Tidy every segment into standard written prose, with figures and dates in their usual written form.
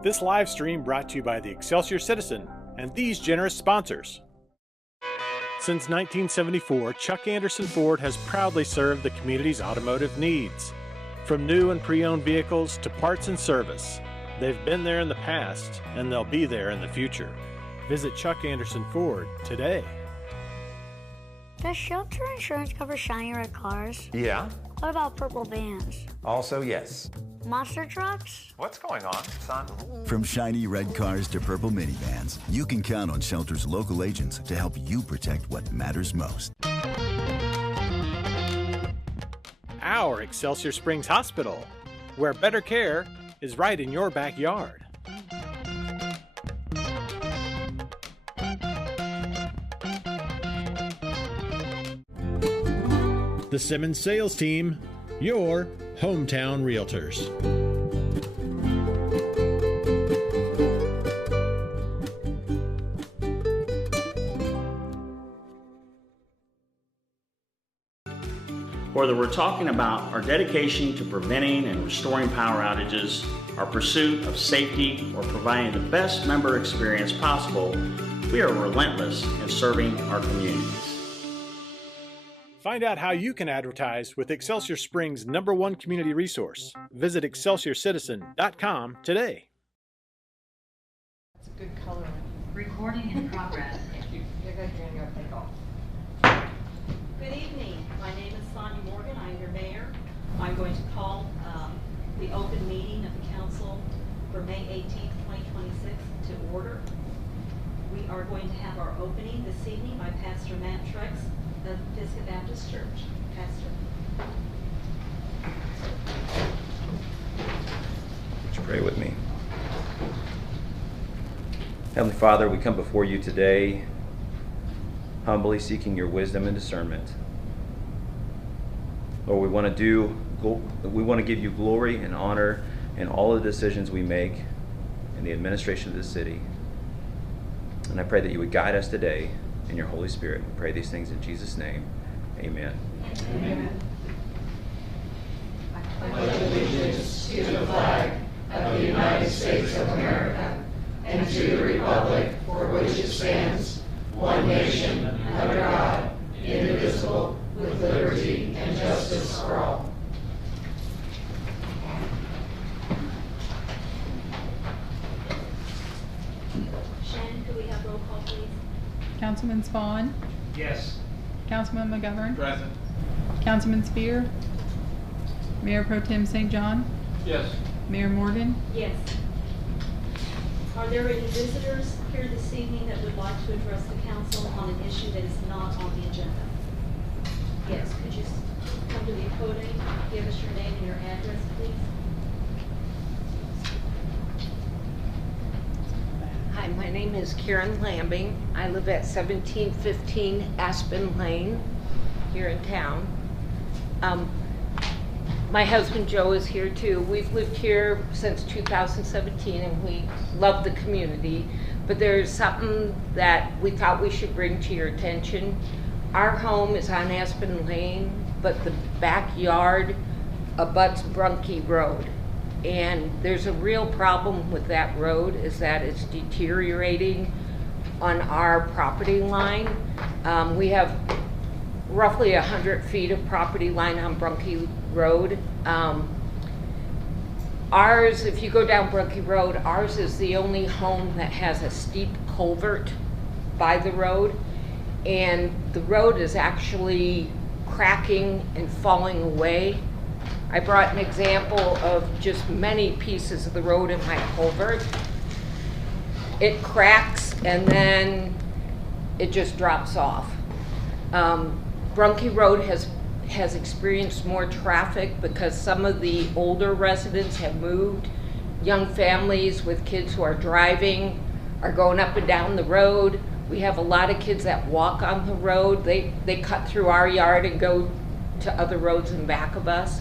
This live stream brought to you by the Excelsior Citizen and these generous sponsors. Since 1974, Chuck Anderson Ford has proudly served the community's automotive needs. From new and pre-owned vehicles to parts and service, they've been there in the past and they'll be there in the future. Visit Chuck Anderson Ford today. Does shelter insurance cover shiny red cars? Yeah. What about purple vans? Also, yes. Monster trucks? What's going on, son? From shiny red cars to purple minivans, you can count on Shelter's local agents to help you protect what matters most. Our Excelsior Springs Hospital, where better care is right in your backyard. The Simmons Sales Team, your hometown realtors. Whether we're talking about our dedication to preventing and restoring power outages, our pursuit of safety, or providing the best member experience possible, we are relentless in serving our communities. Find out how you can advertise with Excelsior Springs' #1 community resource. Visit excelsiorcitizen.com today. It's a good color. Recording in progress. Thank you. You're going to take off. Good evening. My name is Sonia Morgan. I'm your mayor. I'm going to call the open meeting of the council for May 18th, 2026 to order. We are going to have our opening this evening by Pastor Matt Trex of Episcopal Baptist Church. Pastor. Would you pray with me? Heavenly Father, we come before you today humbly seeking your wisdom and discernment. Lord, we want to give you glory and honor in all the decisions we make in the administration of this city. And I pray that you would guide us today in your Holy Spirit. We pray these things in Jesus' name. Amen. Amen. I pledge allegiance to the flag of the United States of America and to the republic for which it stands, one nation, under God, indivisible, with liberty and justice for all. Shannon, could we have roll call, please? Councilman Spawn? Yes. Councilman McGovern? Present. Councilman Spear? Mayor Pro Tem St. John? Yes. Mayor Morgan? Yes. Are there any visitors here this evening that would like to address the council on an issue that is not on the agenda? Yes, could you come to the podium, give us your name and your address, please? Hi, my name is Karen Lambing. I live at 1715 Aspen Lane here in town. My husband Joe is here too. We've lived here since 2017 and we love the community, but there's something that we thought we should bring to your attention. Our home is on Aspen Lane, but the backyard abuts Brunke Road. And there's a real problem with that road, is that it's deteriorating on our property line. We have roughly 100 feet of property line on Brunke Road. Ours, if you go down Brunke Road, ours is the only home that has a steep culvert by the road. And the road is actually cracking and falling away. I brought an example of just many pieces of the road in my culvert. It cracks and then it just drops off. Brunke Road has experienced more traffic because some of the older residents have moved. Young families with kids who are driving are going up and down the road. We have a lot of kids that walk on the road. They cut through our yard and go to other roads in back of us.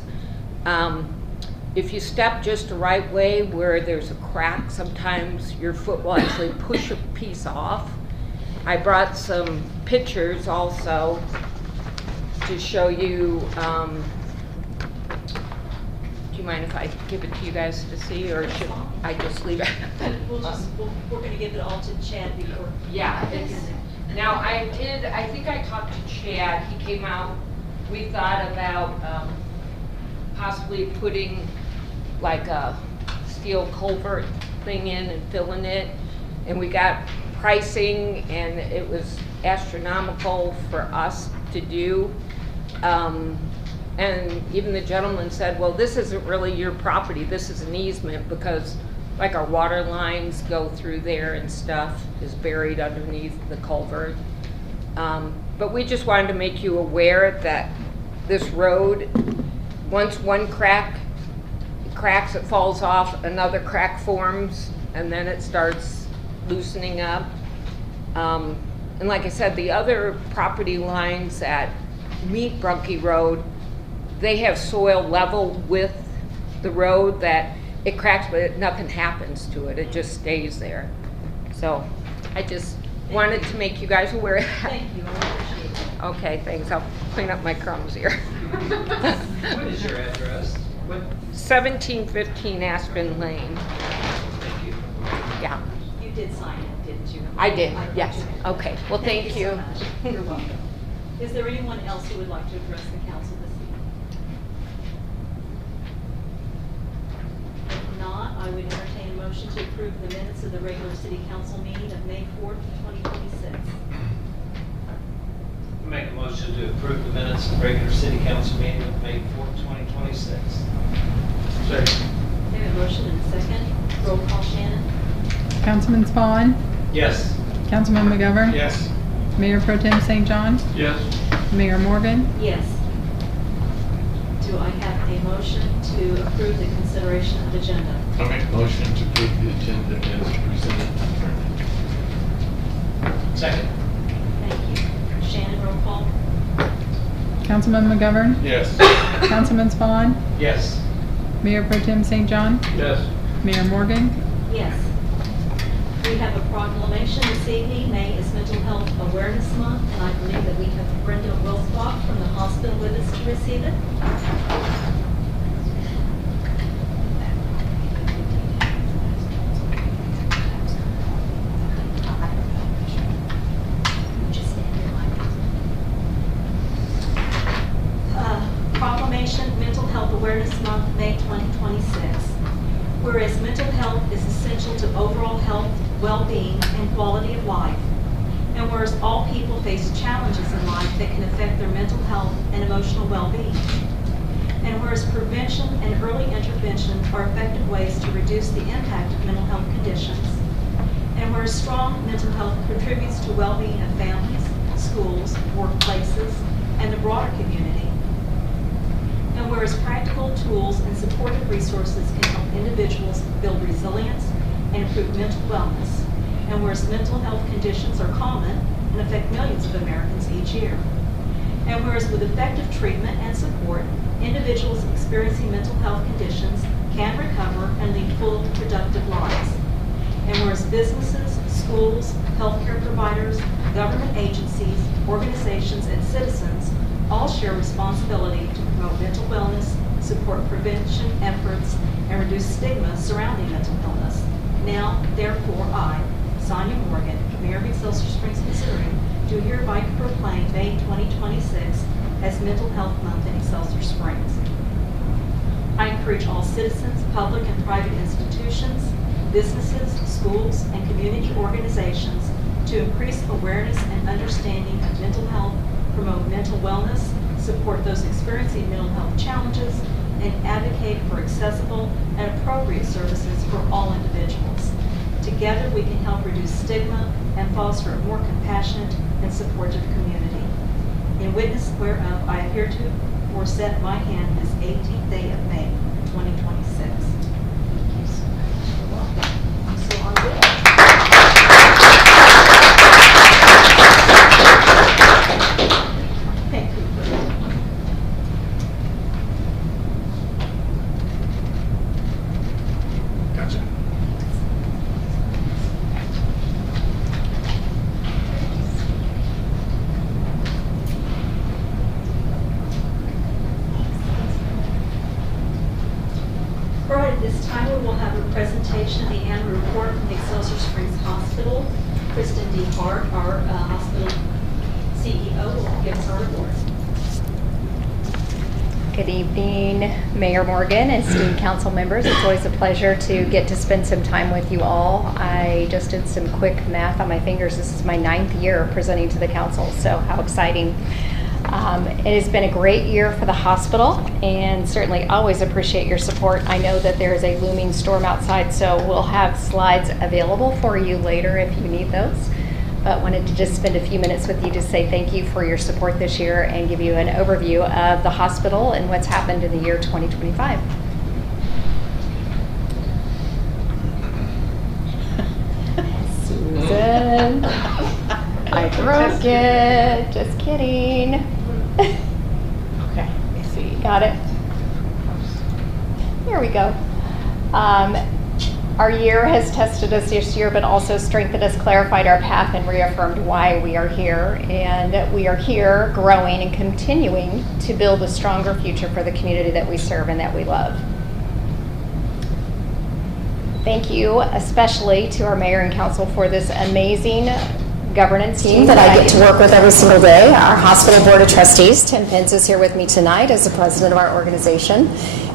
If you step just the right way where there's a crack, sometimes your foot will actually push a piece off. I brought some pictures also to show you Do you mind if I give it to you guys to see, or should I just leave it? We're gonna give it all to Chad before. Yeah, now I think I talked to Chad, he came out, we thought about possibly putting like a steel culvert thing in and filling it, and we got pricing and it was astronomical for us to do. And even the gentleman said, well, this isn't really your property, this is an easement, because like our water lines go through there and stuff is buried underneath the culvert. But we just wanted to make you aware that this road, once one crack cracks, it falls off, another crack forms, and then it starts loosening up. And like I said, the other property lines that meet Brunke Road, they have soil level with the road that it cracks, but nothing happens to it. It just stays there. So I just wanted to make you guys aware of that. Thank you, I appreciate it. Okay, thanks. I'll clean up my crumbs here. What is your address? 1715 Aspen Lane. Thank you. Yeah, You did sign it, didn't you? I did, yes. Okay, well, thank you. So much. You're welcome. Is there anyone else who would like to address the council this evening? If not, I would entertain a motion to approve the minutes of the regular city council meeting of May 4th, 2026. Make a motion to approve the minutes of the regular city council meeting of May 4th, 2026. Second. Okay, a motion and a second. Roll call, Shannon. Councilman Spawn, Yes. Councilman McGovern, Yes. Mayor Pro Tem St. John, Yes. Mayor Morgan. Yes. Do I have a motion to approve the consideration of agenda? I make a motion to approve the agenda as presented. Second. Thank you. Shannon, roll call. Councilman McGovern, Yes. Councilman Spawn, Yes. Mayor Pro Tem St. John, Yes. Mayor Morgan. Yes. We have a proclamation this evening. May is Mental Health Awareness Month, and I believe that we have Brenda Wilsbach from the hospital with us to receive it. Proclamation Mental Health Awareness Month, May 2026. Whereas mental health is essential to overall health, well-being, and quality of life, and whereas all people face challenges in life that can affect their mental health and emotional well-being, and whereas prevention and early intervention are effective ways to reduce the impact of mental health conditions, and whereas strong mental health contributes to well-being of families, schools, workplaces, and the broader community, and whereas practical tools and supportive resources can help individuals build resilience and improve mental wellness, and whereas mental health conditions are common and affect millions of Americans each year, and whereas with effective treatment and support, individuals experiencing mental health conditions can recover and lead full, productive lives, and whereas businesses, schools, healthcare providers, government agencies, organizations, and citizens all share responsibility to promote mental wellness, support prevention efforts, and reduce stigma surrounding mental illness. Now, therefore, I, Sonia Morgan, Mayor of Excelsior Springs, Missouri, do hereby proclaim May 2026 as Mental Health Month in Excelsior Springs. I encourage all citizens, public and private institutions, businesses, schools, and community organizations to increase awareness and understanding of mental health, promote mental wellness, support those experiencing mental health challenges, and advocate for accessible and appropriate services for all individuals. Together, we can help reduce stigma and foster a more compassionate and supportive community. In witness whereof, I appear to set my hand this 18th day of May, 2026. Thank you so much. You're welcome. I'm so honored. Thank you. Gotcha. this time we will have a presentation of the annual report from the Excelsior Springs Hospital. Kristen D. Hart, our hospital CEO, will give us our report. Good evening, Mayor Morgan and esteemed council members. It's always a pleasure to get to spend some time with you all. I just did some quick math on my fingers. This is my 9th year presenting to the council, so how exciting. It has been a great year for the hospital, and certainly always appreciate your support. I know that there is a looming storm outside, so we'll have slides available for you later if you need those. But wanted to just spend a few minutes with you to say thank you for your support this year and give you an overview of the hospital and what's happened in the year 2025. Susan, I broke it. Just kidding. Okay, I see. Got it? Here we go. Our year has tested us this year, but also strengthened us, clarified our path, and reaffirmed why we are here. And we are here growing and continuing to build a stronger future for the community that we serve and that we love. Thank you especially to our mayor and council for this amazing governance team that I get to work with every single day. Our hospital board of trustees, Tim Pence is here with me tonight as the president of our organization.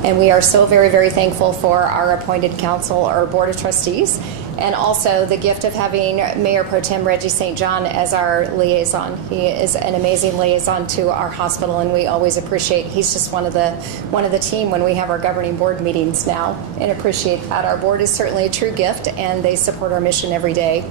And we are so very, very thankful for our appointed council or board of trustees, and also the gift of having Mayor Pro Tem Reggie St. John as our liaison. He is an amazing liaison to our hospital, and we always appreciate. He's just one of the team when we have our governing board meetings now, and appreciate that. Our board is certainly a true gift, and they support our mission every day.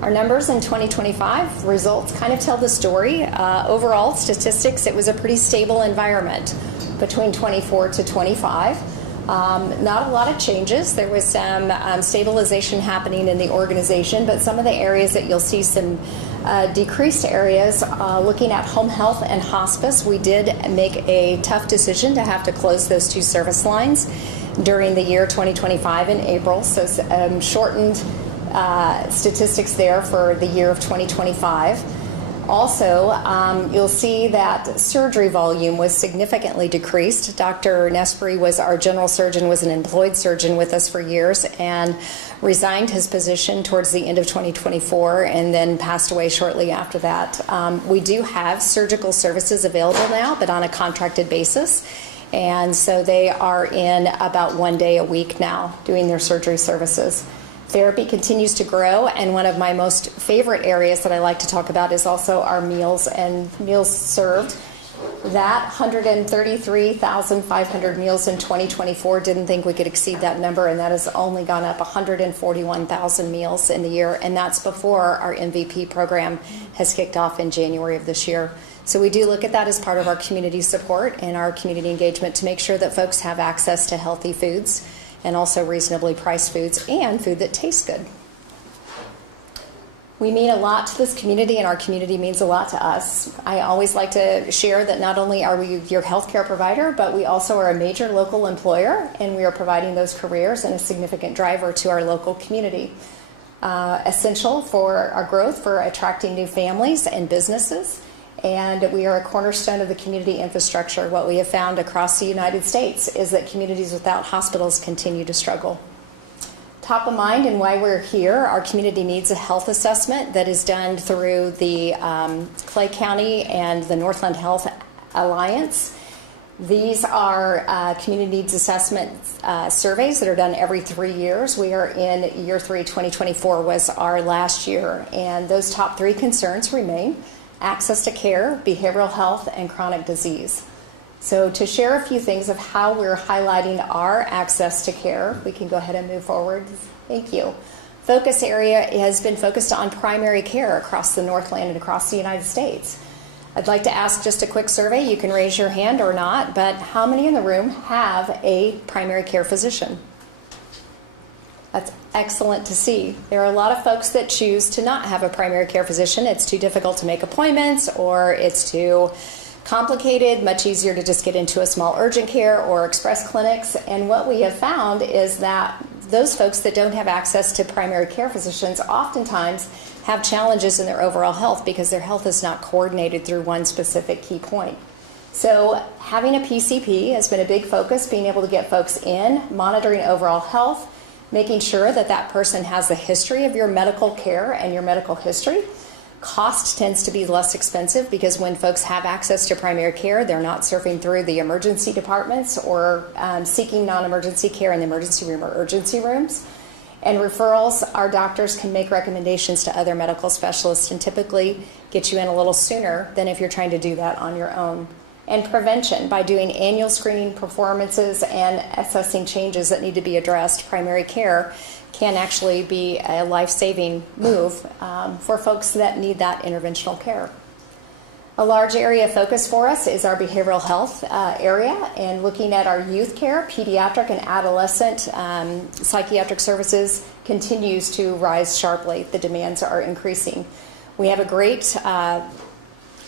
Our numbers in 2025 results kind of tell the story. Overall statistics, it was a pretty stable environment between 24 to 25. Not a lot of changes. There was some stabilization happening in the organization, but some of the areas that you'll see some decreased areas, looking at home health and hospice, we did make a tough decision to have to close those 2 service lines during the year 2025 in April, so shortened statistics there for the year of 2025. Also, you'll see that surgery volume was significantly decreased. Dr. Nesperi was our general surgeon, was an employed surgeon with us for years, and resigned his position towards the end of 2024 and then passed away shortly after that. We do have surgical services available now, but on a contracted basis. And so they are in about 1 day a week now doing their surgery services. Therapy continues to grow, and one of my most favorite areas that I like to talk about is also our meals and meals served. That 133,500 meals in 2024, didn't think we could exceed that number, and that has only gone up 141,000 meals in the year, and that's before our MVP program has kicked off in January of this year. So we do look at that as part of our community support and our community engagement to make sure that folks have access to healthy foods and also reasonably priced foods and food that tastes good. We mean a lot to this community, and our community means a lot to us. I always like to share that not only are we your healthcare provider, but we also are a major local employer, and we are providing those careers and a significant driver to our local community. Essential for our growth, for attracting new families and businesses. And we are a cornerstone of the community infrastructure. What we have found across the United States is that communities without hospitals continue to struggle. Top of mind and why we're here, our community needs a health assessment that is done through the Clay County and the Northland Health Alliance. These are community needs assessment surveys that are done every 3 years. We are in year 3, 2024 was our last year. And those top 3 concerns remain: access to care, behavioral health, and chronic disease. So to share a few things of how we're highlighting our access to care, we can go ahead and move forward. Thank you. Focus area has been focused on primary care across the Northland and across the United States. I'd like to ask just a quick survey. You can raise your hand or not, but how many in the room have a primary care physician? That's excellent to see. There are a lot of folks that choose to not have a primary care physician. It's too difficult to make appointments, or it's too complicated, much easier to just get into a small urgent care or express clinics. And what we have found is that those folks that don't have access to primary care physicians oftentimes have challenges in their overall health because their health is not coordinated through one specific key point. So having a PCP has been a big focus, being able to get folks in, monitoring overall health, making sure that that person has the history of your medical care and your medical history. Cost tends to be less expensive because when folks have access to primary care, they're not surfing through the emergency departments or seeking non-emergency care in the emergency room or urgency rooms. And referrals, our doctors can make recommendations to other medical specialists and typically get you in a little sooner than if you're trying to do that on your own. And prevention, by doing annual screening performances and assessing changes that need to be addressed, primary care can actually be a life-saving move for folks that need that interventional care. A large area of focus for us is our behavioral health area and looking at our youth care, pediatric and adolescent psychiatric services continues to rise sharply. The demands are increasing. We have a great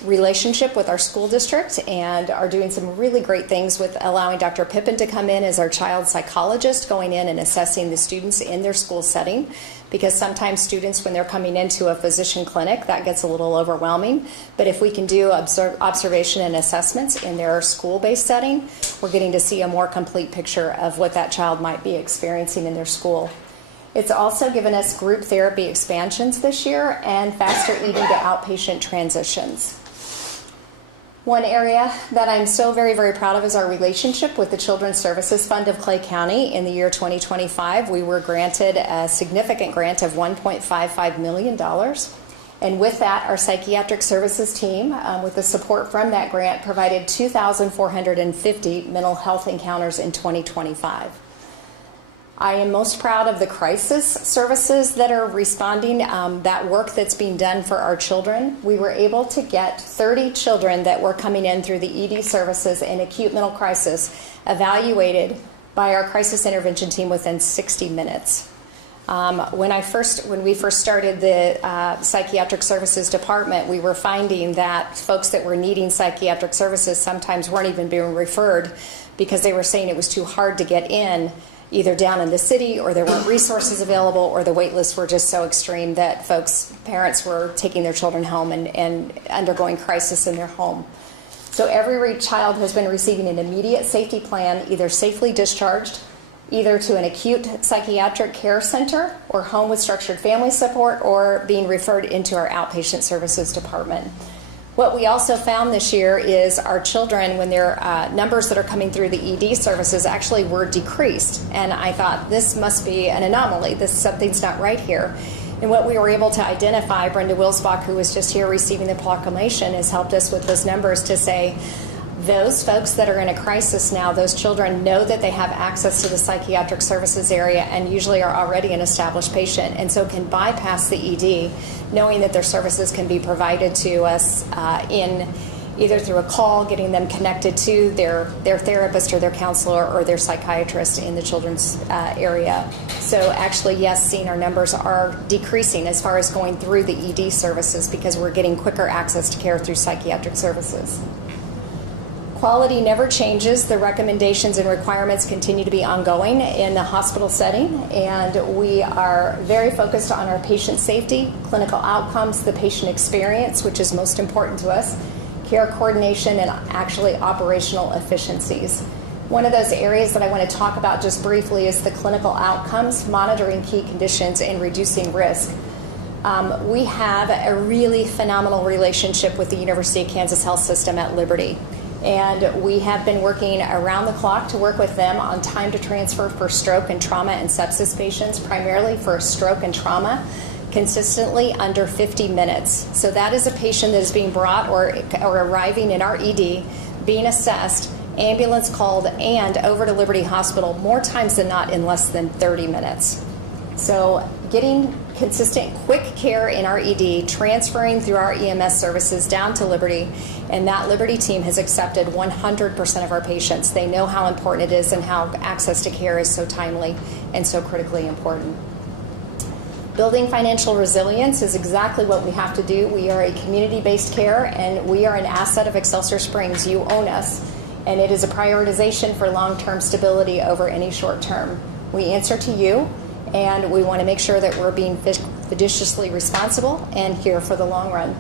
relationship with our school district and are doing some really great things with allowing Dr. Pippin to come in as our child psychologist, going in and assessing the students in their school setting, because sometimes students, when they're coming into a physician clinic, that gets a little overwhelming. But if we can do observation and assessments in their school-based setting, we're getting to see a more complete picture of what that child might be experiencing in their school. It's also given us group therapy expansions this year and faster ED to outpatient transitions. One area that I'm so very, very proud of is our relationship with the Children's Services Fund of Clay County. In the year 2025, we were granted a significant grant of $1.55 million. And with that, our psychiatric services team, with the support from that grant, provided 2,450 mental health encounters in 2025. I am most proud of the crisis services that are responding, that work that's being done for our children. We were able to get 30 children that were coming in through the ED services in acute mental crisis evaluated by our crisis intervention team within 60 minutes. When we first started the psychiatric services department, we were finding that folks that were needing psychiatric services sometimes weren't even being referred because they were saying it was too hard to get in, either down in the city, or there weren't resources available, or the wait lists were just so extreme that parents were taking their children home and undergoing crisis in their home. So every child has been receiving an immediate safety plan, either safely discharged, either to an acute psychiatric care center or home with structured family support, or being referred into our outpatient services department. What we also found this year is our children, when their numbers that are coming through the ED services actually were decreased. And I thought, this must be an anomaly. Something's not right here. And what we were able to identify, Brenda Wilsbach, who was just here receiving the proclamation, has helped us with those numbers to say, those folks that are in a crisis now, those children know that they have access to the psychiatric services area and usually are already an established patient, and so can bypass the ED, knowing that their services can be provided to us in either through a call, getting them connected to their therapist or their counselor or their psychiatrist in the children's area. So actually, yes, seeing our numbers are decreasing as far as going through the ED services because we're getting quicker access to care through psychiatric services. Quality never changes. The recommendations and requirements continue to be ongoing in the hospital setting, and we are very focused on our patient safety, clinical outcomes, the patient experience, which is most important to us, care coordination, and actually operational efficiencies. One of those areas that I want to talk about just briefly is the clinical outcomes, monitoring key conditions, and reducing risk. We have a really phenomenal relationship with the University of Kansas Health System at Liberty. And we have been working around the clock to work with them on time to transfer for stroke and trauma and sepsis patients, primarily for stroke and trauma, consistently under 50 minutes. So that is a patient that is being brought or arriving in our ED, being assessed, ambulance called, and over to Liberty Hospital more times than not in less than 30 minutes. So getting consistent, quick care in our ED, transferring through our EMS services down to Liberty, and that Liberty team has accepted 100% of our patients. They know how important it is and how access to care is so timely and so critically important. Building financial resilience is exactly what we have to do. We are a community-based care, and we are an asset of Excelsior Springs. You own us, and it is a prioritization for long-term stability over any short term. We answer to you, and we want to make sure that we're being fiduciously responsible and here for the long run.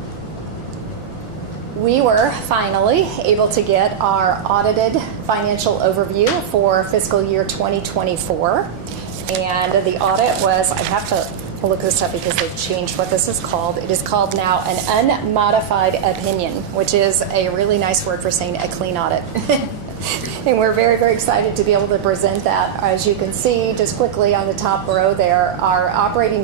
We were finally able to get our audited financial overview for fiscal year 2024. And the audit was, I have to look this up because they've changed what this is called. It is called now an unmodified opinion, which is a really nice word for saying a clean audit. And we're very, very excited to be able to present that. As you can see, just quickly on the top row there, our operating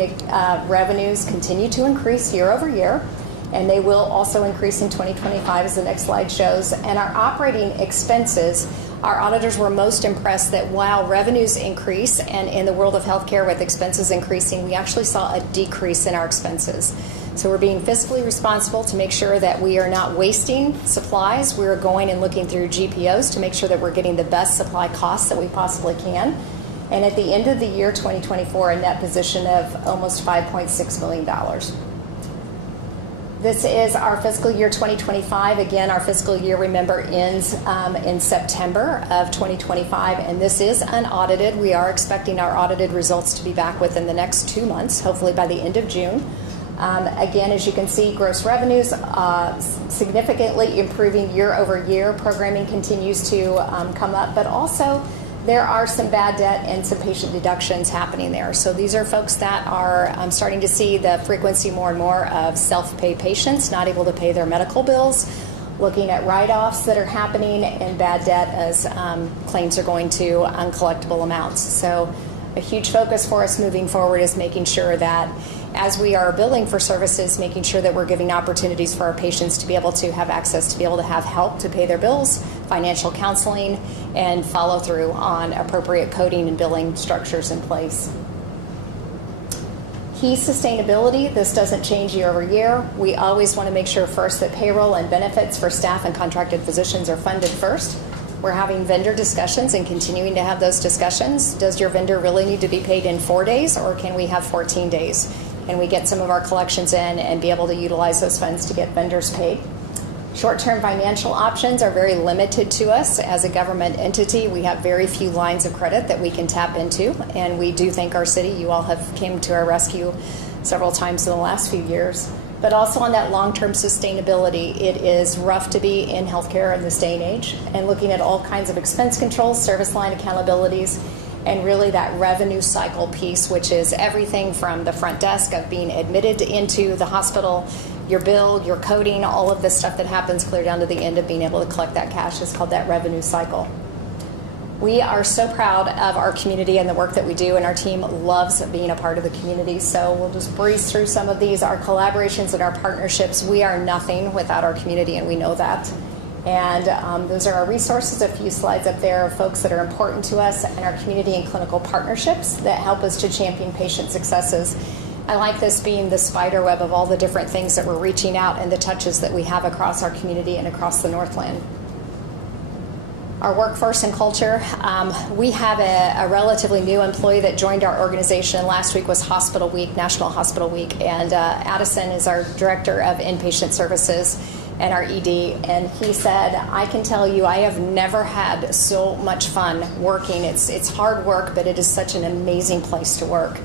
revenues continue to increase year over year, and they will also increase in 2025 as the next slide shows. And our operating expenses, our auditors were most impressed that while revenues increase, and in the world of healthcare with expenses increasing, we actually saw a decrease in our expenses. So we're being fiscally responsible to make sure that we are not wasting supplies. We're going and looking through GPOs to make sure that we're getting the best supply costs that we possibly can. And at the end of the year 2024, a net position of almost $5.6 million. This is our fiscal year 2025. Again, our fiscal year, remember, ends in September of 2025, and this is unaudited. We are expecting our audited results to be back within the next 2 months, hopefully by the end of June. Again, as you can see, gross revenues significantly improving year over year. Programming continues to come up, but also there are some bad debt and some patient deductions happening there. So these are folks that are starting to see the frequency more and more of self-pay patients not able to pay their medical bills, looking at write-offs that are happening, and bad debt as claims are going to uncollectible amounts. So a huge focus for us moving forward is making sure that as we are billing for services, making sure that we're giving opportunities for our patients to be able to have access, to be able to have help to pay their bills, financial counseling, and follow through on appropriate coding and billing structures in place. Key sustainability, this doesn't change year over year. We always want to make sure first that payroll and benefits for staff and contracted physicians are funded first. We're having vendor discussions and continuing to have those discussions. Does your vendor really need to be paid in 4 days, or can we have 14 days? And we get some of our collections in and be able to utilize those funds to get vendors paid. Short-term financial options are very limited to us as a government entity. We have very few lines of credit that we can tap into, and we do thank our city. You all have came to our rescue several times in the last few years. But also on that long-term sustainability, it is rough to be in healthcare in this day and age, and looking at all kinds of expense controls, service line accountabilities, and really that revenue cycle piece, which is everything from the front desk of being admitted into the hospital, your bill, your coding, all of this stuff that happens clear down to the end of being able to collect that cash is called that revenue cycle. We are so proud of our community and the work that we do, and our team loves being a part of the community. So we'll just breeze through some of these. Our collaborations and our partnerships, we are nothing without our community, and we know that. And those are our resources, a few slides up there of folks that are important to us, and our community and clinical partnerships that help us to champion patient successes. I like this being the spider web of all the different things that we're reaching out and the touches that we have across our community and across the Northland. Our workforce and culture, we have a relatively new employee that joined our organization. Last week was Hospital Week, National Hospital Week, and Addison is our Director of Inpatient Services and our ED, and he said, I can tell you I have never had so much fun working. It's hard work, but it is such an amazing place to work.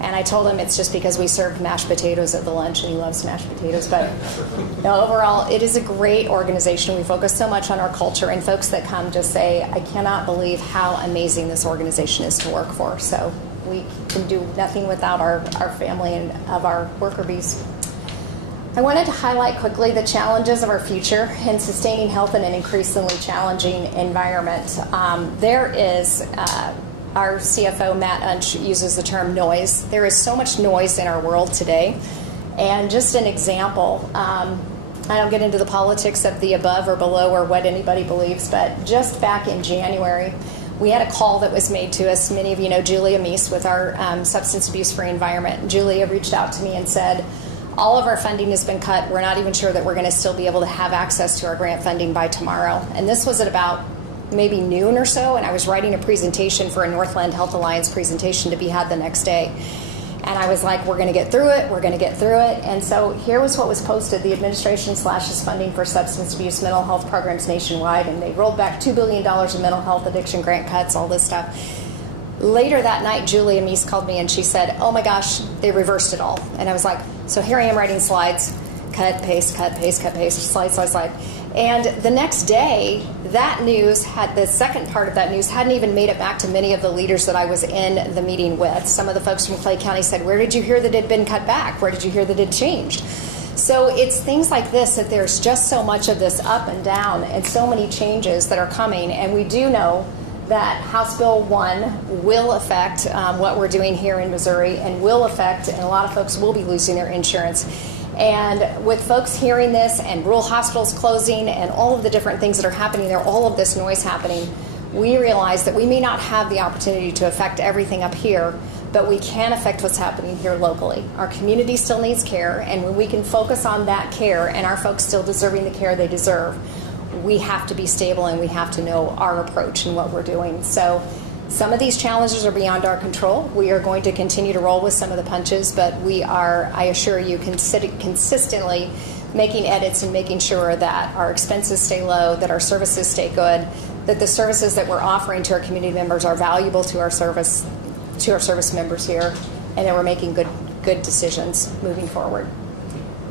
And I told him it's just because we served mashed potatoes at the lunch, and he loves mashed potatoes. But no, overall, it is a great organization. We focus so much on our culture, and folks that come just say, I cannot believe how amazing this organization is to work for. So we can do nothing without our family and of our worker bees. I wanted to highlight quickly the challenges of our future in sustaining health in an increasingly challenging environment. There is our CFO, Matt Unch, uses the term noise. There is so much noise in our world today. And just an example, I don't get into the politics of the above or below or what anybody believes, but just back in January, we had a call that was made to us. Many of you know Julia Meese with our substance abuse-free environment. Julia reached out to me and said, all of our funding has been cut. We're not even sure that we're going to still be able to have access to our grant funding by tomorrow. And this was at about maybe noon or so, and I was writing a presentation for a Northland Health Alliance presentation to be had the next day. And I was like, we're going to get through it, we're going to get through it. And so here was what was posted. The administration slashes funding for substance abuse mental health programs nationwide, and they rolled back $2 billion in mental health addiction grant cuts, all this stuff. Later that night, Julia Meese called me and she said, oh my gosh, they reversed it all. And I was like, so here I am writing slides. cut, paste, cut, paste, cut, paste, slide, slide, slide. And the next day, that news had, the second part of that news hadn't even made it back to many of the leaders that I was in the meeting with. Some of the folks from Clay County said, where did you hear that it had been cut back? Where did you hear that it changed? So it's things like this, that there's just so much of this up and down and so many changes that are coming. And we do know that House Bill 1 will affect what we're doing here in Missouri, and will affect, and a lot of folks will be losing their insurance. And with folks hearing this and rural hospitals closing and all of the different things that are happening there, all of this noise happening, we realize that we may not have the opportunity to affect everything up here, but we can affect what's happening here locally. Our community still needs care, and when we can focus on that care and our folks still deserving the care they deserve, we have to be stable and we have to know our approach and what we're doing. So some of these challenges are beyond our control. We are going to continue to roll with some of the punches, but we are, I assure you, consistently making edits and making sure that our expenses stay low, that our services stay good, that the services that we're offering to our community members are valuable to our service members here, and that we're making good decisions moving forward.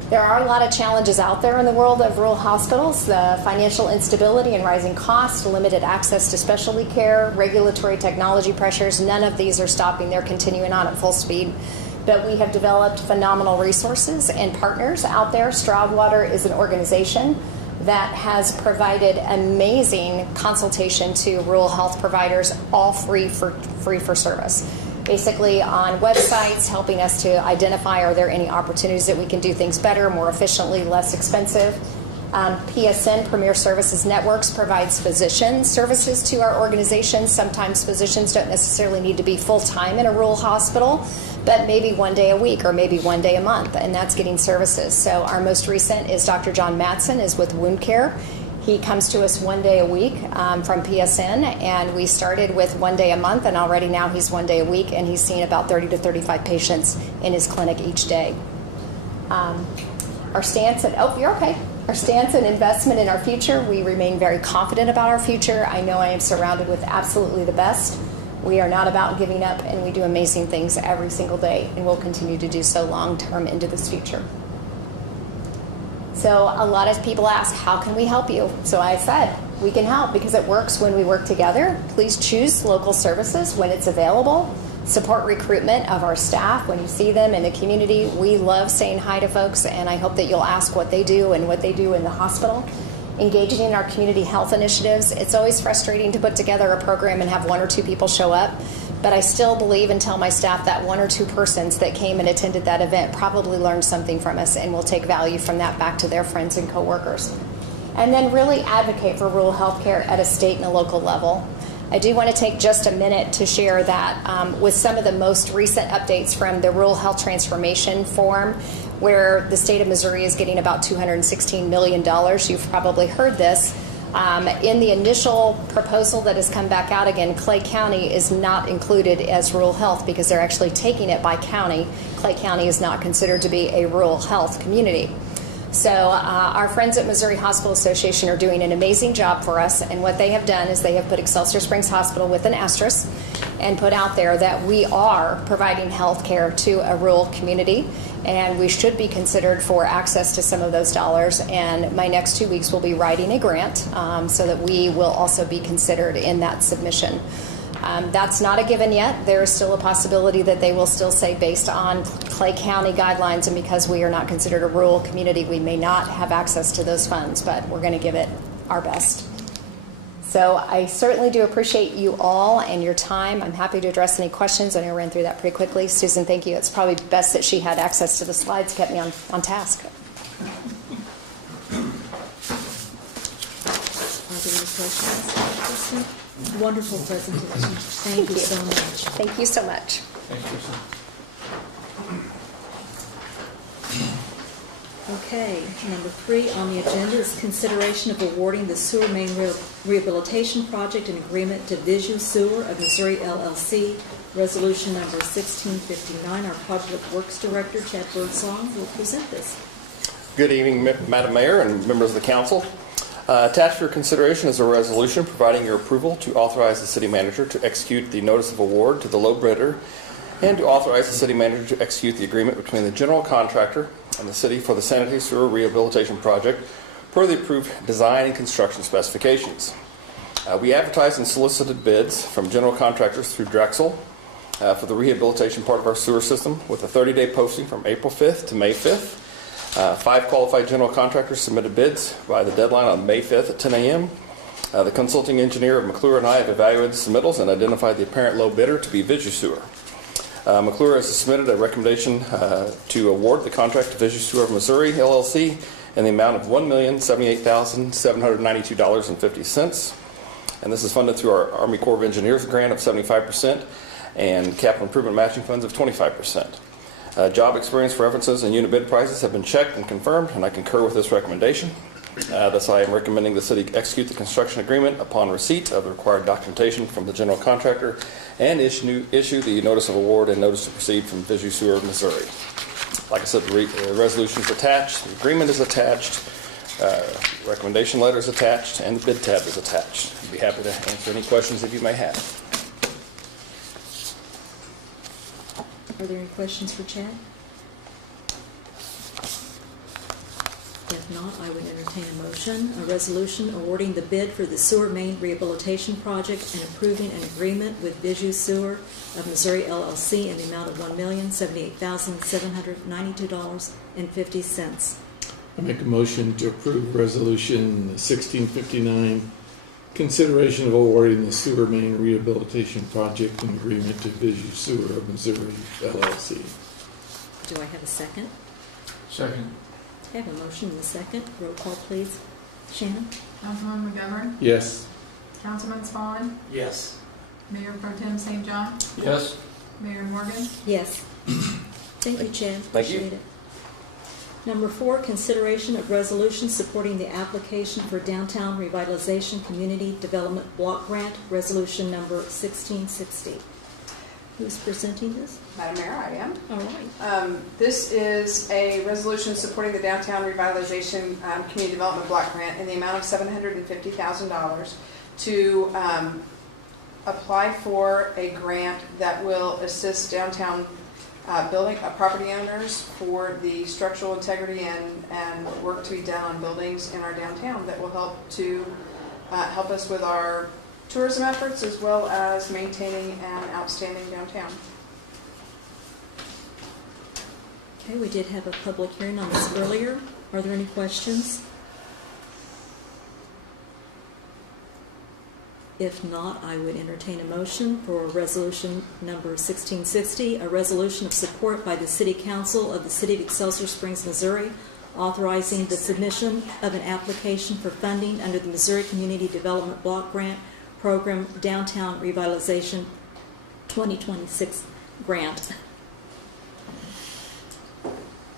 There are a lot of challenges out there in the world of rural hospitals: the financial instability and rising costs, limited access to specialty care, regulatory technology pressures. None of these are stopping. They're continuing on at full speed. But we have developed phenomenal resources and partners out there. Stroudwater is an organization that has provided amazing consultation to rural health providers, all free for service. Basically on websites, helping us to identify, are there any opportunities that we can do things better, more efficiently, less expensive. PSN, Premier Services Networks, provides physician services to our organization. Sometimes physicians don't necessarily need to be full-time in a rural hospital, but maybe one day a week or maybe one day a month, and that's getting services. So our most recent is Dr. John Matson is with Wound Care. He comes to us one day a week from PSN, and we started with one day a month, and already now he's one day a week, and he's seen about 30 to 35 patients in his clinic each day. Our stance and Our stance and investment in our future, we remain very confident about our future. I know I am surrounded with absolutely the best. We are not about giving up, and we do amazing things every single day, and we'll continue to do so long term into this future. So a lot of people ask, how can we help you? So I said, we can help because it works when we work together. Please choose local services when it's available. Support recruitment of our staff when you see them in the community. We love saying hi to folks, and I hope that you'll ask what they do and what they do in the hospital. Engaging in our community health initiatives. It's always frustrating to put together a program and have one or two people show up, but I still believe and tell my staff that one or two persons that came and attended that event probably learned something from us and will take value from that back to their friends and coworkers. And then really advocate for rural health care at a state and a local level. I do want to take just a minute to share that with some of the most recent updates from the Rural Health Transformation Forum, where the state of Missouri is getting about $216 million. You've probably heard this. In the initial proposal that has come back out again, Clay County is not included as rural health because they're actually taking it by county. Clay County is not considered to be a rural health community. So our friends at Missouri Hospital Association are doing an amazing job for us, and what they have done is they have put Excelsior Springs Hospital with an asterisk and put out there that we are providing health care to a rural community, and we should be considered for access to some of those dollars. And my next 2 weeks will be writing a grant so that we will also be considered in that submission. That's not a given yet. There is still a possibility that they will still say, based on Clay County guidelines and because we are not considered a rural community, we may not have access to those funds, but we're going to give it our best. So I certainly do appreciate you all and your time. I'm happy to address any questions. I know I ran through that pretty quickly. Susan, thank you. It's probably best that she had access to the slides, kept me on task. Are there any questions? Wonderful presentation. Thank you so much. Thank you so much. Okay, number 3 on the agenda is consideration of awarding the sewer main rehabilitation project and agreement to Visu Sewer of Missouri LLC, resolution number 1659. Our Public Works Director, Chad Birdsong, will present this. Good evening, Madam Mayor and members of the council. Attached for your consideration is a resolution providing your approval to authorize the city manager to execute the notice of award to the low bidder and to authorize the city manager to execute the agreement between the general contractor and the city for the sanitary sewer rehabilitation project per the approved design and construction specifications. We advertised and solicited bids from general contractors through Drexel for the rehabilitation part of our sewer system with a 30-day posting from April 5th to May 5th. 5 qualified general contractors submitted bids by the deadline on May 5th at 10 a.m. The consulting engineer of McClure and I have evaluated the submittals and identified the apparent low bidder to be VisuSewer. McClure has submitted a recommendation to award the contract to VisuSewer of Missouri, LLC, in the amount of $1,078,792.50. And this is funded through our Army Corps of Engineers grant of 75% and capital improvement matching funds of 25%. Job experience references and unit bid prices have been checked and confirmed, and I concur with this recommendation. Thus, I am recommending the city execute the construction agreement upon receipt of the required documentation from the general contractor and issue the notice of award and notice to proceed from VisuSewer of Missouri. Like I said, the resolution is attached, the agreement is attached, recommendation letter is attached, and the bid tab is attached. I'd be happy to answer any questions that you may have. Are there any questions for Chad? If not, I would entertain a motion, a resolution awarding the bid for the sewer main rehabilitation project and approving an agreement with VisuSewer of Missouri LLC in the amount of $1,078,792.50. I make a motion to approve Resolution 1659, consideration of awarding the sewer main rehabilitation project and agreement to VisuSewer of Missouri, LLC. Do I have a second? Second. I have a motion and a second. Roll call, please. Shannon? Councilman McGovern? Yes. Councilman Spawn? Yes. Mayor Pro Tem St. John? Yes. Mayor Morgan? Yes. Thank you, Chad. Thank you. Appreciate it. Number 4, consideration of resolution supporting the application for Downtown Revitalization Community Development Block Grant, resolution number 1660. Who's presenting this? Madam Mayor, I am. All right. This is a resolution supporting the Downtown Revitalization Community Development Block Grant in the amount of $750,000 to apply for a grant that will assist downtown building property owners for the structural integrity and work to be done on buildings in our downtown that will help to help us with our tourism efforts as well as maintaining an outstanding downtown. Okay, we did have a public hearing on this earlier. Are there any questions? If not, I would entertain a motion for resolution number 1660, a resolution of support by the City Council of the City of Excelsior Springs, Missouri, authorizing the submission of an application for funding under the Missouri Community Development Block Grant Program Downtown Revitalization 2026 grant.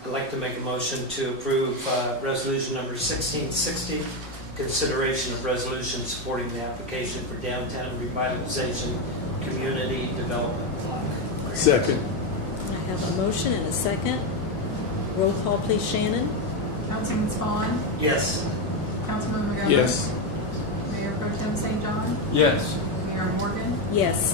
I'd like to make a motion to approve resolution number 1660, consideration of resolution supporting the application for Downtown Revitalization Community Development Block. Second. I have a motion and a second. Roll call, please, Shannon. Councilman Spawn? Yes. Councilman McGovern? Yes. Mayor Pro Tem St. John? Yes. Mayor Morgan? Yes.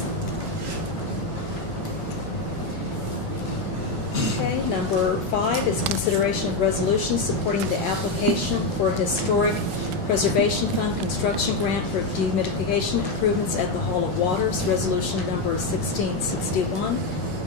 Okay, number 5 is consideration of resolution supporting the application for a historic preservation fund construction grant for dehumidification improvements at the Hall of Waters, resolution number 1661.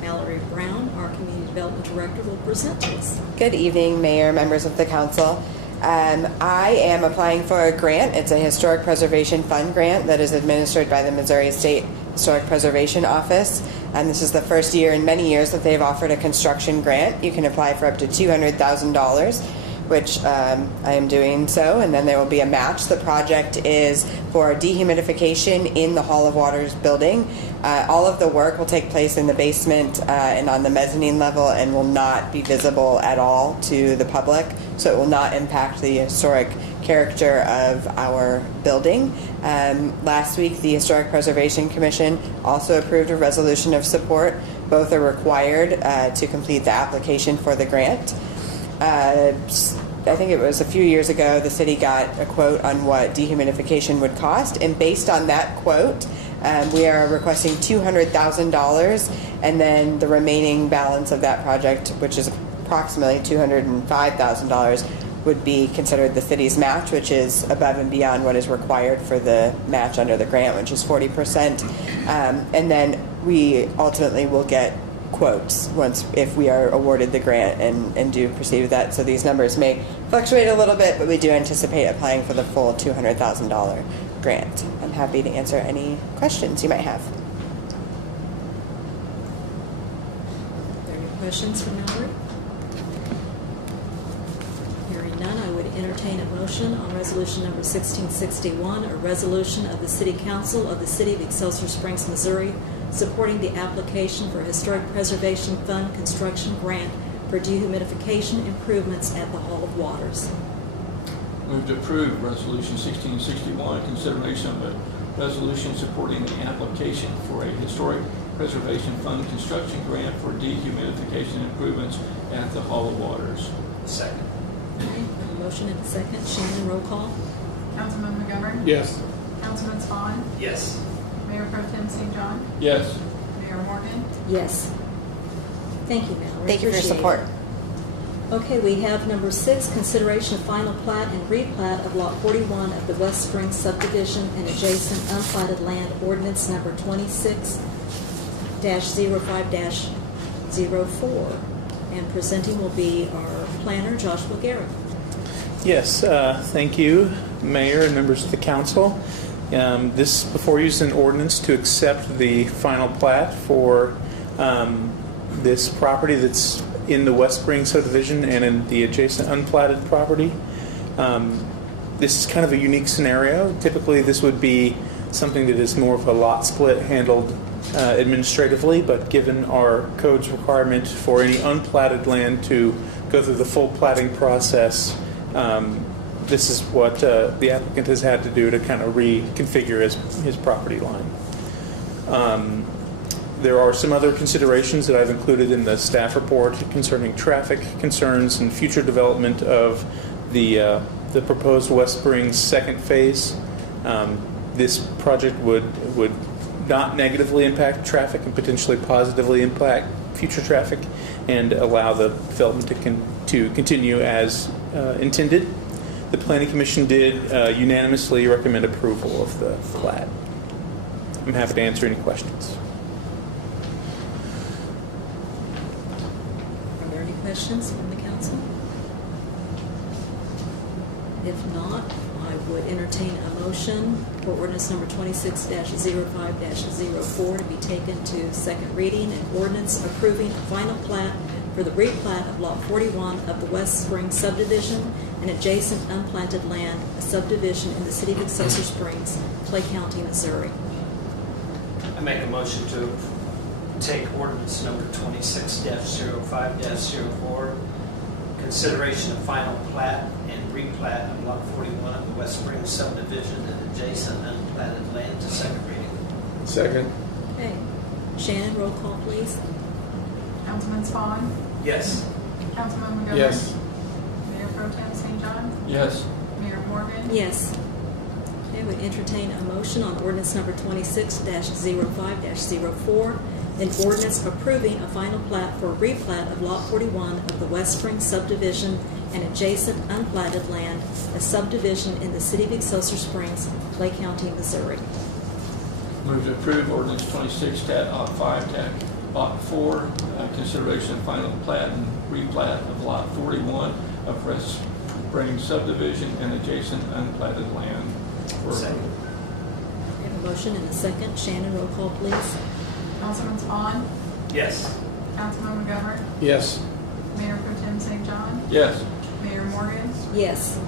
Mallory Brown, our Community Development Director, will present to us. Good evening, Mayor, members of the Council. I am applying for a grant. It's a Historic Preservation Fund grant that is administered by the Missouri State Historic Preservation Office. And this is the first year in many years that they've offered a construction grant. You can apply for up to $200,000, which I am doing so, and then there will be a match. The project is for dehumidification in the Hall of Waters building. All of the work will take place in the basement and on the mezzanine level and will not be visible at all to the public, so it will not impact the historic character of our building. Last week, the Historic Preservation Commission also approved a resolution of support. Both are required to complete the application for the grant. I think it was a few years ago, the city got a quote on what dehumidification would cost, and based on that quote, we are requesting $200,000, and then the remaining balance of that project, which is approximately $205,000 would be considered the city's match, which is above and beyond what is required for the match under the grant, which is 40%. And then we ultimately will get quotes if we are awarded the grant and do proceed with that. So these numbers may fluctuate a little bit, but we do anticipate applying for the full $200,000 grant. I'm happy to answer any questions you might have. Are there any questions for Mallory? Hearing none, I would entertain a motion on resolution number 1661, a resolution of the City Council of the City of Excelsior Springs, Missouri, supporting the application for Historic Preservation Fund construction grant for dehumidification improvements at the Hall of Waters. Move to approve Resolution 1661, consideration of a resolution supporting the application for a Historic Preservation Fund construction grant for dehumidification improvements at the Hall of Waters. Second. Okay, a motion and a second. Shannon, roll call. Councilman McGovern? Yes. Councilman Spawn? Yes. Mayor Pro Tem St. John? Yes. Mayor Morgan? Yes. Thank you, Mallory. Thank you for your Appreciate support. it. Okay, we have number 6, consideration of final plat and replat of Lot 41 of the West Springs subdivision and adjacent unplatted land, ordinance number 26-05-04. And presenting will be our planner, Joshua Garrett. Yes, thank you, Mayor and members of the council. This before you is an ordinance to accept the final plat for this property that's in the West Springs subdivision and in the adjacent unplatted property. This is kind of a unique scenario. Typically this would be something that is more of a lot split handled administratively, but given our code's requirement for any unplatted land to go through the full platting process, this is what the applicant has had to do to kind of reconfigure his property line. There are some other considerations that I've included in the staff report concerning traffic concerns and future development of the proposed West Springs second phase. This project would not negatively impact traffic and potentially positively impact future traffic and allow the development to continue as intended. The Planning Commission did unanimously recommend approval of the plat. I'm happy to answer any questions. Are there any questions from the council? If not, I would entertain a motion for ordinance number 26-05-04 to be taken to second reading, an ordinance approving a final plat for the replat of Lot 41 of the West Springs subdivision and adjacent unplanted land, a subdivision in the city of Excelsior Springs, Clay County, Missouri. I make a motion to take ordinance number 26-05-04, consideration of final plat and replat of Lot 41 of the West Springs subdivision and adjacent unplatted land to second reading. Second. Okay. Shannon, roll call, please. Councilman Spawn? Yes. Councilman McGovern? Yes. Mayor Pro Tem St. John? Yes. Mayor Morgan? Yes. Okay, we entertain a motion on ordinance number 26-05-04, an ordinance approving a final plat for replat of Lot 41 of the West Springs subdivision and adjacent unplatted land, a subdivision in the city of Excelsior Springs, Clay County, Missouri. Move to approve ordinance 26-05-04, consideration of final plat and replat of Lot 41 of West Springs subdivision and adjacent unplatted land. Second. We have a motion and a second. Shannon, roll call, please. Councilman Spawn? Yes. Councilman McGovern? Yes. Mayor Pro Tem St. John? Yes. Mayor Morgan? Yes.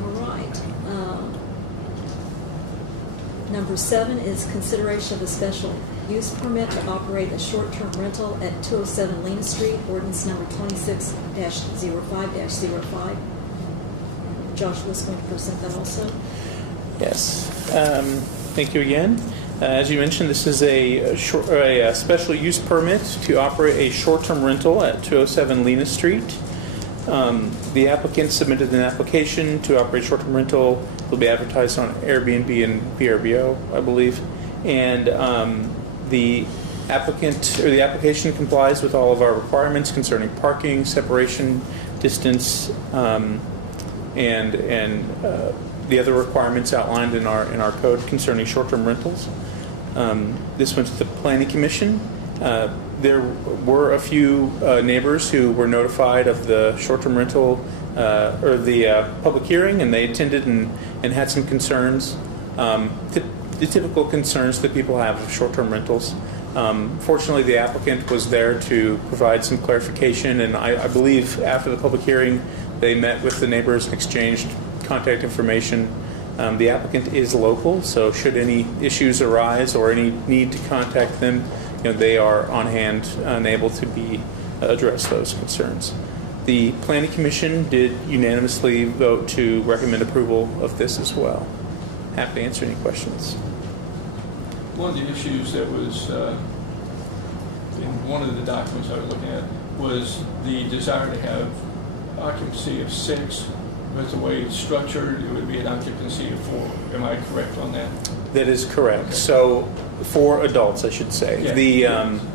All right. Number 7 is consideration of a special use permit to operate a short-term rental at 207 Lena Street, ordinance number 26-05-05. Joshua's going to present that also. Yes. Thank you again. As you mentioned, this is a special use permit to operate a short-term rental at 207 Lena Street. The applicant submitted an application to operate short-term rental. It'll be advertised on Airbnb and VRBO, I believe. And the The application complies with all of our requirements concerning parking, separation, distance, and the other requirements outlined in our code concerning short-term rentals. This went to the Planning Commission. There were a few neighbors who were notified of the short-term rental or the public hearing, and they attended and had some concerns, the typical concerns that people have of short-term rentals. Fortunately, the applicant was there to provide some clarification, and I believe after the public hearing, they met with the neighbors and exchanged contact information. The applicant is local, so should any issues arise or any need to contact them, they are on hand and able to address those concerns. The Planning Commission did unanimously vote to recommend approval of this as well. Happy to answer any questions. One of the issues that was in one of the documents I was looking at was the desire to have occupancy of 6, but the way it's structured, it would be an occupancy of 4. Am I correct on that? That is correct. Okay. So for adults, I should say. Yeah.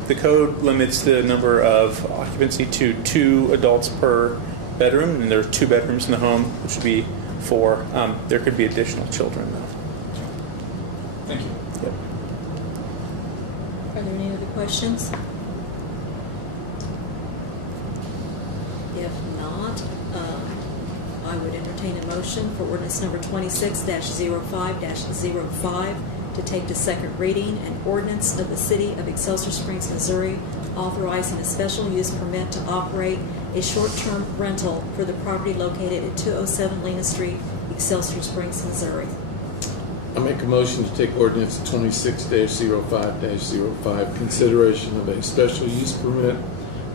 The code limits the number of occupancy to 2 adults per bedroom, and there are 2 bedrooms in the home, which would be 4. There could be additional children, though. Thank you. Yep. Are there any other questions? If not, I would entertain a motion for ordinance number 26-05-05 to take to second reading, an ordinance of the City of Excelsior Springs, Missouri, authorizing a special use permit to operate a short-term rental for the property located at 207 Lena Street, Excelsior Springs, Missouri. I make a motion to take ordinance 26-05-05, consideration of a special use permit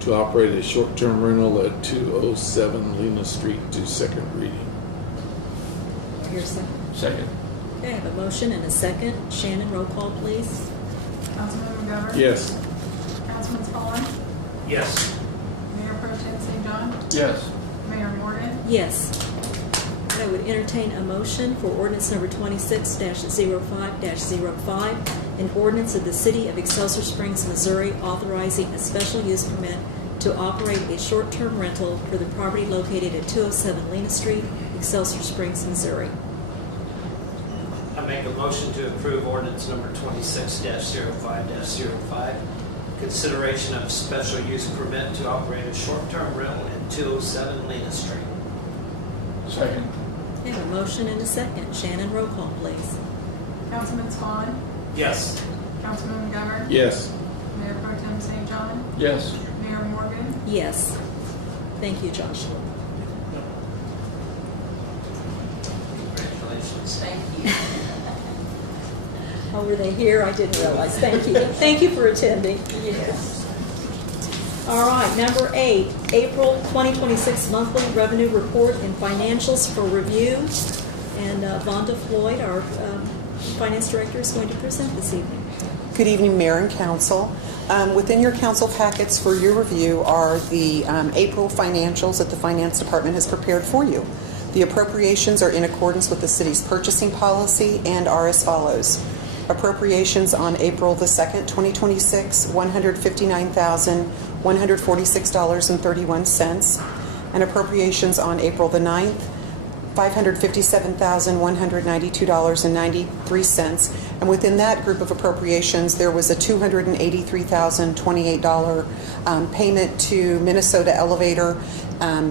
to operate a short-term rental at 207 Lena Street to second reading. Here's a second. Second. Okay, I have a motion and a second. Shannon, roll call, please. Councilman McGovern? Yes. Councilman Spawn? Yes. Mayor Pro Tem St. John? Yes. Mayor Morgan? Yes. I would entertain a motion for ordinance number 26-05-05, an ordinance of the City of Excelsior Springs, Missouri, authorizing a special use permit to operate a short-term rental for the property located at 207 Lena Street, Excelsior Springs, Missouri. I make a motion to approve ordinance number 26-05-05, consideration of special use permit to operate a short-term rental at 207 Lena Street. Second. I have a motion and a second. Shannon, roll call, please. Councilman Spawn? Yes. Councilman McGovern? Yes. Mayor Pro Tem St. John? Yes. Mayor Morgan? Yes. Thank you, Joshua. Congratulations. Thank you. Oh, were they here? I didn't realize. Thank you. Thank you for attending. Yes. All right, number 8, April 2026 monthly revenue report and financials for review. And Vonda Floyd, our finance director, is going to present this evening. Good evening, Mayor and Council. Within your council packets for your review are the April financials that the Finance Department has prepared for you. The appropriations are in accordance with the city's purchasing policy and are as follows. Appropriations on April the 2nd, 2026, $159,146.31. And appropriations on April the 9th, $557,192.93. And within that group of appropriations, there was a $283,028 payment to Minnesota Elevator.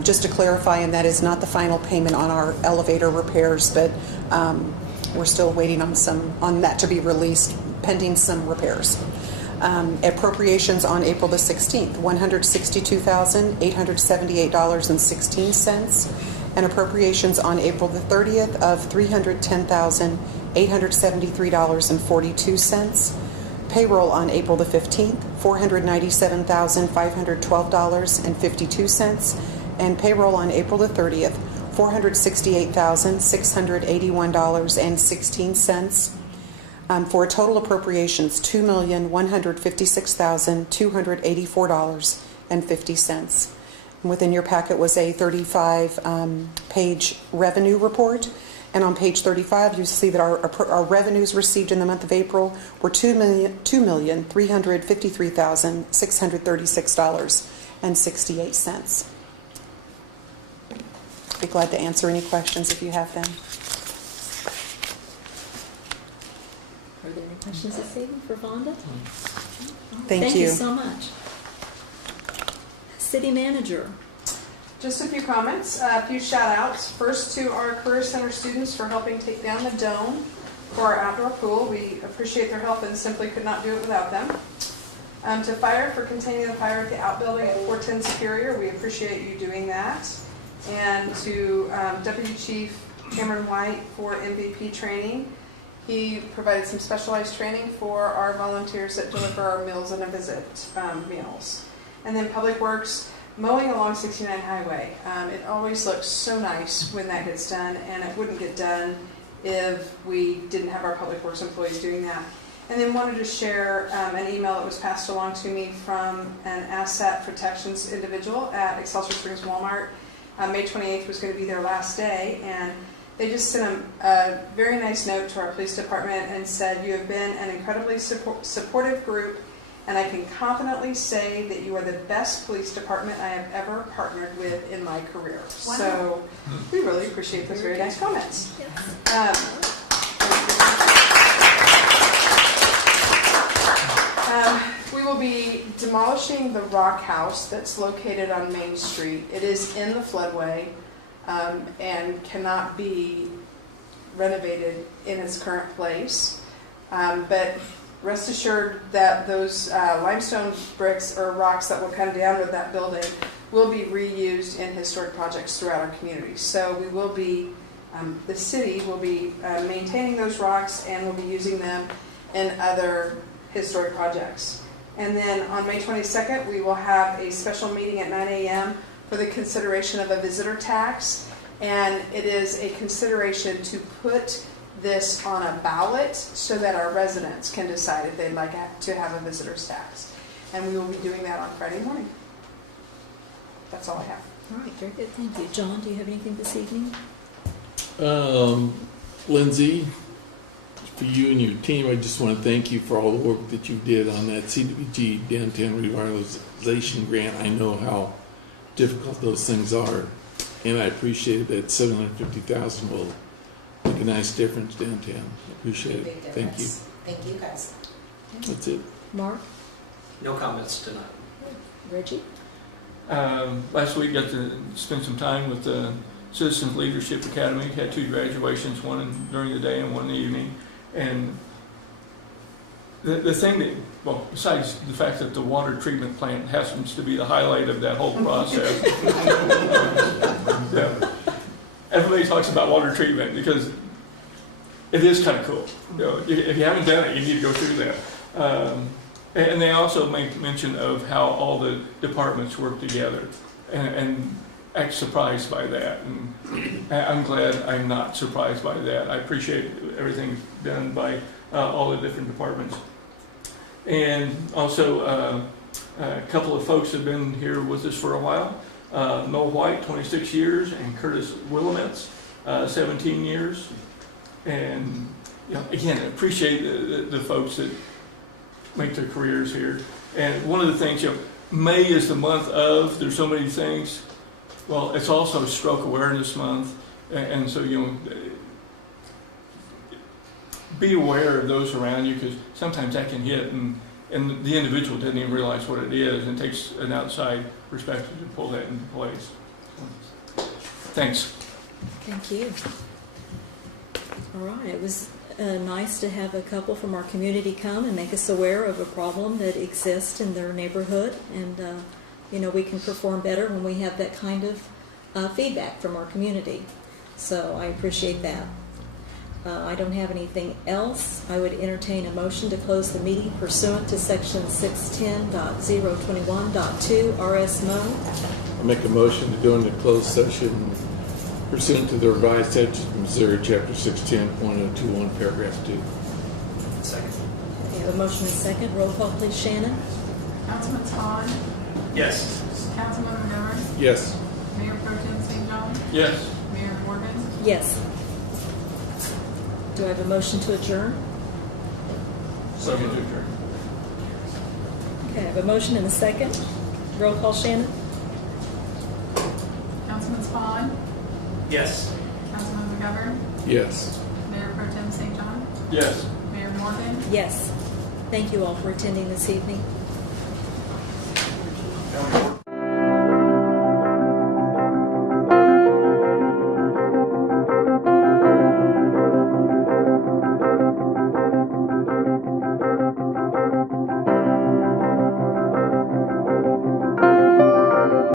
Just to clarify, and that is not the final payment on our elevator repairs, but we're still waiting on that to be released, pending some repairs. Appropriations on April the 16th, $162,878.16. And appropriations on April the 30th of $310,873.42. Payroll on April the 15th, $497,512.52. And payroll on April the 30th, $468,681.16. For a total appropriations $2,156,284.50. Within your packet was a 35-page revenue report, And on page 35, you see that our revenues received in the month of April were $2,353,636.68. Be glad to answer any questions if you have them. Are there any questions this evening for Vonda? Thank you. Thank you so much. City Manager. Just a few comments, a few shout outs. First to our Career Center students for helping take down the dome for our outdoor pool. We appreciate their help and simply could not do it without them. To fire for containing the fire at the outbuilding at 410 Superior. We appreciate you doing that. And to Deputy Chief Cameron White for MVP training. He provided some specialized training for our volunteers that deliver our meals and a visit meals. And then Public Works, mowing along 69 Highway. It always looks so nice when that gets done, and it wouldn't get done if we didn't have our Public Works employees doing that. And then wanted to share an email that was passed along to me from an asset protections individual at Excelsior Springs Walmart. May 28th was going to be their last day, and they just sent a very nice note to our police department and said, "You have been an incredibly supportive group, and I can confidently say that you are the best police department I have ever partnered with in my career." Wow. So we really appreciate those very nice comments. We will be demolishing the Rock House that's located on Main Street. It is in the floodway and cannot be renovated in its current place. But rest assured that those limestone bricks or rocks that will come down with that building will be reused in historic projects throughout our community. So we will be, the city will be maintaining those rocks and will be using them in other historic projects. And then on May 22nd, we will have a special meeting at 9 a.m. for the consideration of a visitor tax. And it is a consideration to put this on a ballot so that our residents can decide if they'd like to have a visitor's tax. And we will be doing that on Friday morning. That's all I have. All right, very good. Thank you. John, do you have anything this evening? Lindsay, for you and your team, I just want to thank you for all the work that you did on that CDBG downtown revitalization grant. I know how difficult those things are, and I appreciate that $750,000 will make a nice difference downtown. I appreciate it. Thank you. Thank you, guys. That's it. Mark? No comments tonight. Reggie? Last week got to spend some time with the Citizens Leadership Academy. Had 2 graduations, one during the day and one in the evening. And the thing that, well, besides the fact that the water treatment plant happens to be the highlight of that whole process, everybody talks about water treatment because it is kind of cool. You know, if you haven't done it, you need to go through that. And they also make mention of how all the departments work together, and act surprised by that. And I'm glad I'm not surprised by that. I appreciate everything done by all the different departments. And also, a couple of folks have been here with us for a while. Noel White, 26 years, and Curtis Willamets, 17 years. And you know, again, I appreciate the folks that make their careers here. And one of the things, you know, May is the month of, there's so many things. Well, it's also Stroke Awareness Month, and so, you know, be aware of those around you, because sometimes that can hit, and the individual doesn't even realize what it is, and it takes an outside perspective to pull that into place. Thanks. Thank you. All right, it was nice to have a couple from our community come and make us aware of a problem that exists in their neighborhood, and you know, we can perform better when we have that kind of feedback from our community. So I appreciate that. I don't have anything else. I would entertain a motion to close the meeting pursuant to section 610.021.2 RS Mo. I make a motion to go into closed session pursuant to the revised statutes of Missouri, chapter 610.021, paragraph 2. Second. We have a motion and second. Roll call, please, Shannon. Councilman Spahn? Yes. Councilman Miller? Yes. Mayor Pro Tem St. John? Yes. Mayor Morgan? Yes. Do I have a motion to adjourn? Motion to adjourn. Okay, I have a motion and a second. Roll call, Shannon. Councilman Spawn, Yes. Councilman McGovern, Yes. Mayor Pro Tem St. John, Yes. Mayor Morgan. Yes. Thank you all for attending this evening.